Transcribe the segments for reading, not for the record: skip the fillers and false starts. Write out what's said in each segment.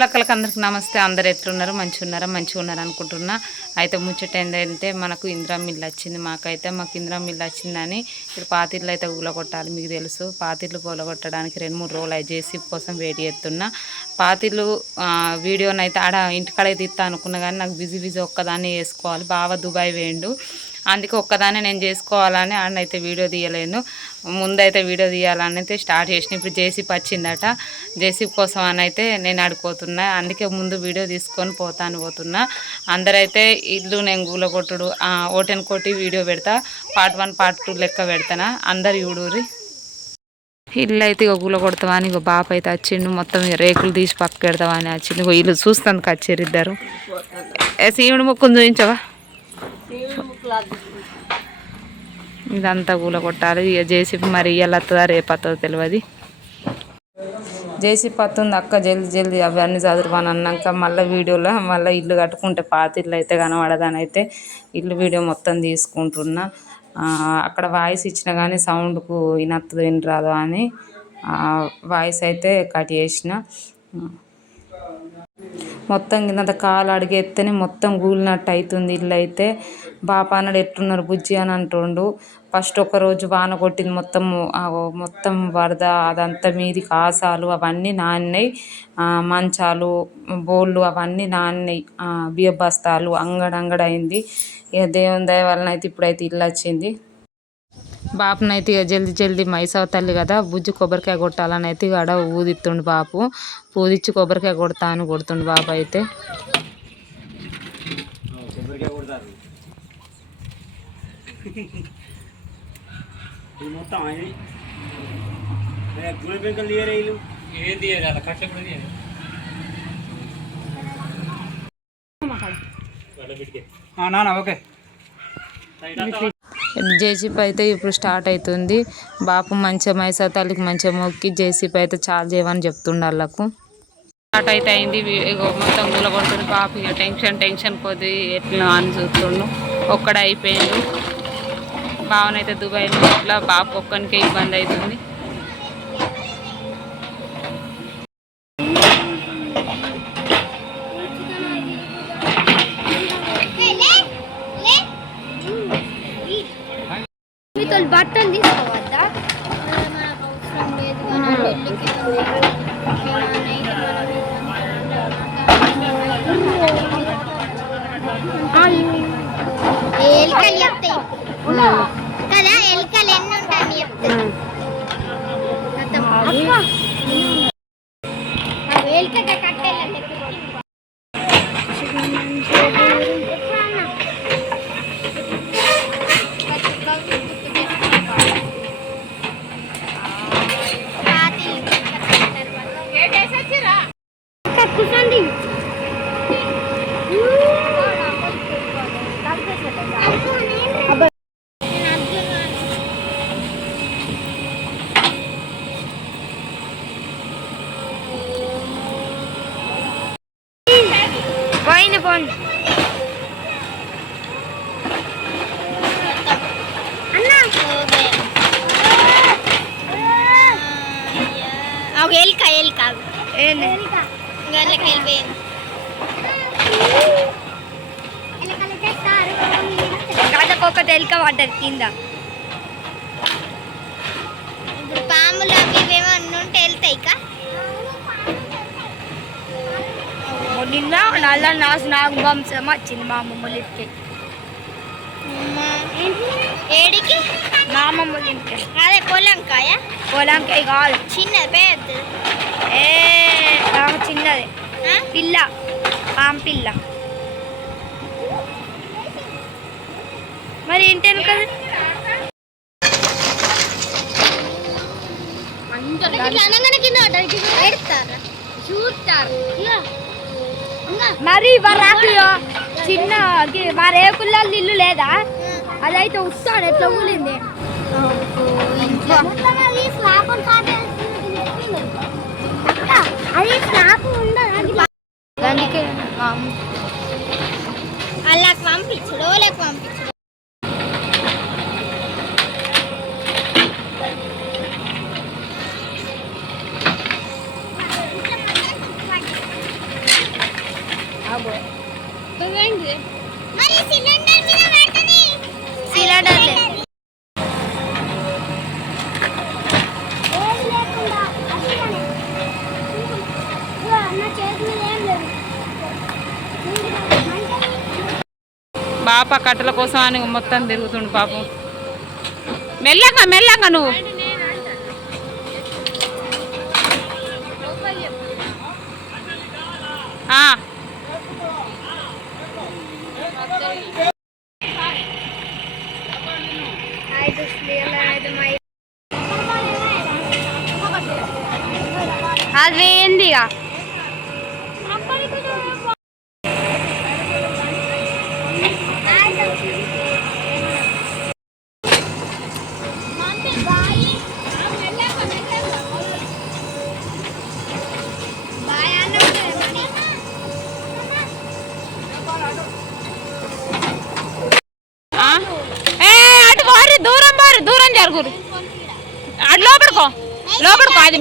లక్కలకి అందరికి నమస్తే. అందరు ఎట్లున్నారు? మంచిగా ఉన్నారా అనుకుంటున్నా. అయితే ముచ్చట ఏంటంటే మనకు ఇందిరా మిల్లు వచ్చింది. మాకు ఇందిరా మిల్లు వచ్చిందని ఇప్పుడు పాతిళ్ళు అయితే కూలగొట్టాలి. మీకు తెలుసు, పాతిళ్ళు కూలగొట్టడానికి 2-3 రోజులు అయి జేసీ కోసం వెయిట్ చేస్తున్నా. పాతిళ్ళు వీడియోనైతే ఆడ ఇంటికాడే తీస్తా అనుకున్నా కానీ నాకు బిజీ ఒక్కదాన్ని వేసుకోవాలి. బావ దుబాయ్ వేయండు, అందుకే ఒక్కదాన్ని నేను చేసుకోవాలని ఆడనైతే వీడియో తీయలేను. ముందైతే వీడియో తీయాలని అయితే స్టార్ట్ చేసిన. ఇప్పుడు జేసీపీ వచ్చిందట, జేసీపీ కోసం అని అయితే నేను అడుగుతున్నా. అందుకే ముందు వీడియో తీసుకొని పోతున్నా. అందరైతే ఇల్లు నేను కూలగొట్టుడు ఓటెన్ వీడియో పెడతా. పార్ట్ 1 పార్ట్ 2 లెక్క పెడతానా, అందరు చూడూరి. ఇల్లు అయితే ఇక కూలగొడతామని ఇక బాప అయితే వచ్చిండు. మొత్తం రేకులు తీసి పక్క పెడతామని వచ్చింది. ఇక ఇల్లు చూస్తాను వచ్చారు ఇద్దరు. శివుడు ముక్కును చూపించవా? ఇదంతా కూలగొట్టాలి. ఇక జేసీపీ మరి ఇవాళ వస్తుందా రేపు వస్తుందో తెలియదు. జేసీపీ వస్తుంది అక్క, జల్దీ అవన్నీ చదువుని అన్నాక మళ్ళీ వీడియోలో మళ్ళీ ఇల్లు కట్టుకుంటే పాతిళ్ళు అయితే కనబడదని అయితే ఇల్లు వీడియో మొత్తం తీసుకుంటున్నా. అక్కడ వాయిస్ ఇచ్చిన కానీ సౌండ్కు వినత్తదో వినరాదో అని వాయిస్ అయితే కట్ చేసిన. మొత్తం కింద కాలు అడిగేస్తేనే మొత్తం కూలినట్టు అవుతుంది ఇల్లు అయితే. బాప అన్నాడు ఎట్లున్నారు బుజ్జి అని అంటుండు. ఫస్ట్ ఒకరోజు వాన కొట్టింది, మొత్తం వరద అదంతా మీది కాసాలు అవన్నీ నానినాయి. మంచాలు బోళ్ళు అవన్నీ నానినాయి. బియ్య బస్తాలు అంగడంగడైంది. ఇక దేవుని దయ వలన అయితే ఇప్పుడైతే ఇల్లు వచ్చింది. బాపునైతే ఇక జల్దీ మైసవ తల్లి కదా, బుజ్జి కొబ్బరికాయ కొట్టాలని అయితే ఇక ఊదిత్తుండు బాపు. పూదిచ్చి కొబ్బరికాయ కొడతా అని కొడుతుండు బాపు అయితే. జేసీపీ అయితే ఇప్పుడు స్టార్ట్ అవుతుంది. బాపు మంచిగా మైసా తల్లికి మంచిగా మొక్కి జేసీపీ అయితే చాలు చేయమని చెప్తుండే వాళ్ళకు. స్టార్ట్ అయితే అయింది. మొత్తం కూలగొడుతుంది. బాపు ఇక టెన్షన్ కొద్ది ఎట్లా అని చూస్తుండు. ఒక్కడ అయిపోయిండు. బావనైతే దుబాయ్ ఇట్లా బాపు ఒక్కనికే ఇబ్బంది అవుతుంది. బట్టలు తీసుకోవద్దా? ఎలుకలు చెప్తాయి కదా, ఎలుకలు ఎన్ని ఉంటాయని చెప్తాయి. ఎలుక కట్టేయాలంటే కూర్చోండి. పోయింది ఎలుక ఒకటి ఎలుక పడ్డది కింద. ఇప్పుడు పాములు అవి ఇవేమో అన్నీ ఉంటే వెళ్తాయి. నిన్న నల్ల నాగు వంశం వచ్చింది మా అమ్మమ్మల ఇంటికి. ఏడికి? మా అమ్మమ్మల ఇంటికి. అదే పొలంకాయ కాదు, చిన్నది పెద్దది. చిన్నది పిల్ల, పాము పిల్ల. మరి ఇంటేను కదా మరి చిన్న మా రేకుల్లో ఇల్లు లేదా, అదైతే వస్తాడు ఎట్లా ఊలింది. అది స్లాబ్ ఉండదు, అందుకే అలాగ పంపించడు లేక పంపించడు. బాబు సిలిండర్ బాప కట్టెల కోసం అని మొత్తం తిరుగుతుండు పాపం. మెల్లగా మెల్లగా నువ్వు. అది ఏందిగా అటు బారు దూరం జరుగురు. అటు లోపడుకో అది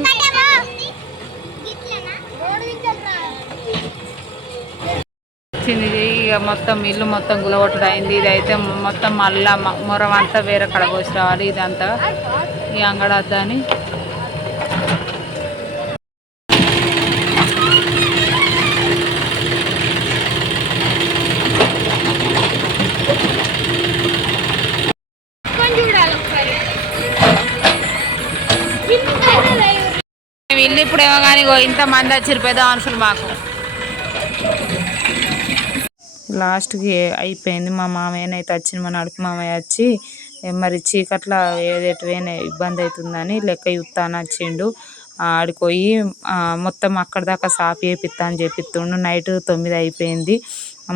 వచ్చింది. ఇక మొత్తం ఇల్లు మొత్తం గులగొట్టడం అయింది. ఇదైతే మొత్తం మళ్ళా మొరం అంతా వేరే కడ కోసి రావాలి. ఇదంతా ఈ అంగడద్దని ఇల్లు ఇప్పుడేమో కానీ ఇంత మంది వచ్చారు పెద్ద మనుషులు మాకు. లాస్ట్కి అయిపోయింది. మా మామయ్యనైతే వచ్చింది. మా నడుపు మామయ్య వచ్చి మరి చీకట్లా ఏదైనా ఇబ్బంది అవుతుందని లెక్క చూస్తాను వచ్చిండు. ఆడికి పోయి మొత్తం అక్కడ దాకా సాఫ్ చేపిస్తా అని చెప్పిస్తుండు. నైట్ 9 అయిపోయింది.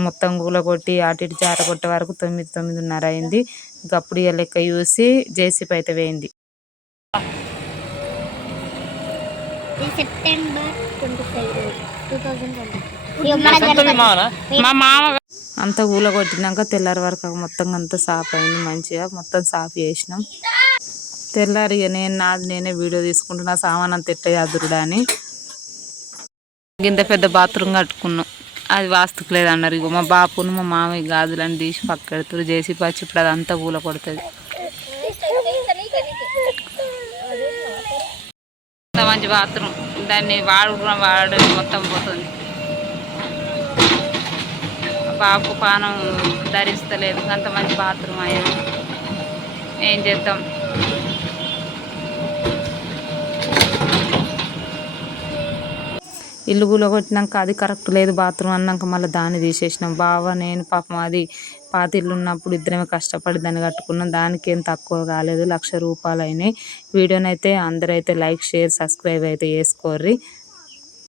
మొత్తం కూలగొట్టి అటు ఇటు జార కొట్టే వరకు 9:30 అయింది. ఇంకప్పుడు ఇక లెక్క చూసి జేసీపీ అయితే వేయింది. సెప్టెంబర్ 25, 2020. మా మామ అంతా కూలగొట్టినాక తెల్లారి వరకు మొత్తం అంతా సాఫ్ అయింది. మంచిగా మొత్తం సాఫ్ చేసినాం. తెల్లారి నేనే వీడియో తీసుకుంటున్నా సామాన్ అంత ఎట్ట అదురుడా అని. ఇంత పెద్ద బాత్రూమ్ కట్టుకున్నాం. అది వాస్తుకు లేదన్నారు. ఇగో మా బాపును మా మామయ్య గాజులని తీసి పక్కెడుతురు. జేసీపీ వచ్చి ఇప్పుడు అదంతా కూల కొడుతుంది. మంచి బాత్రూమ్ దాన్ని వాడు మొత్తం పోతుంది. బాబు పానం ధరిస్తలేదు. అంత మంచి బాత్రూమ్ అయ్యా ఏం చేద్దాం. ఇల్లు కూలగొట్టినాక అది కరెక్ట్ లేదు బాత్రూమ్ అన్నాక మళ్ళీ దాన్ని తీసేసినాం. బావ నేను పాపం అది పాత ఇల్లు ఉన్నప్పుడు ఇద్దరమే కష్టపడి దాన్ని కట్టుకున్నాం. దానికి ఏం తక్కువ కాలేదు. 1,00,000 రూపాయలు అయినాయి. వీడియోనైతే అందరైతే లైక్ షేర్ సబ్స్క్రైబ్ అయితే చేసుకోర్రి.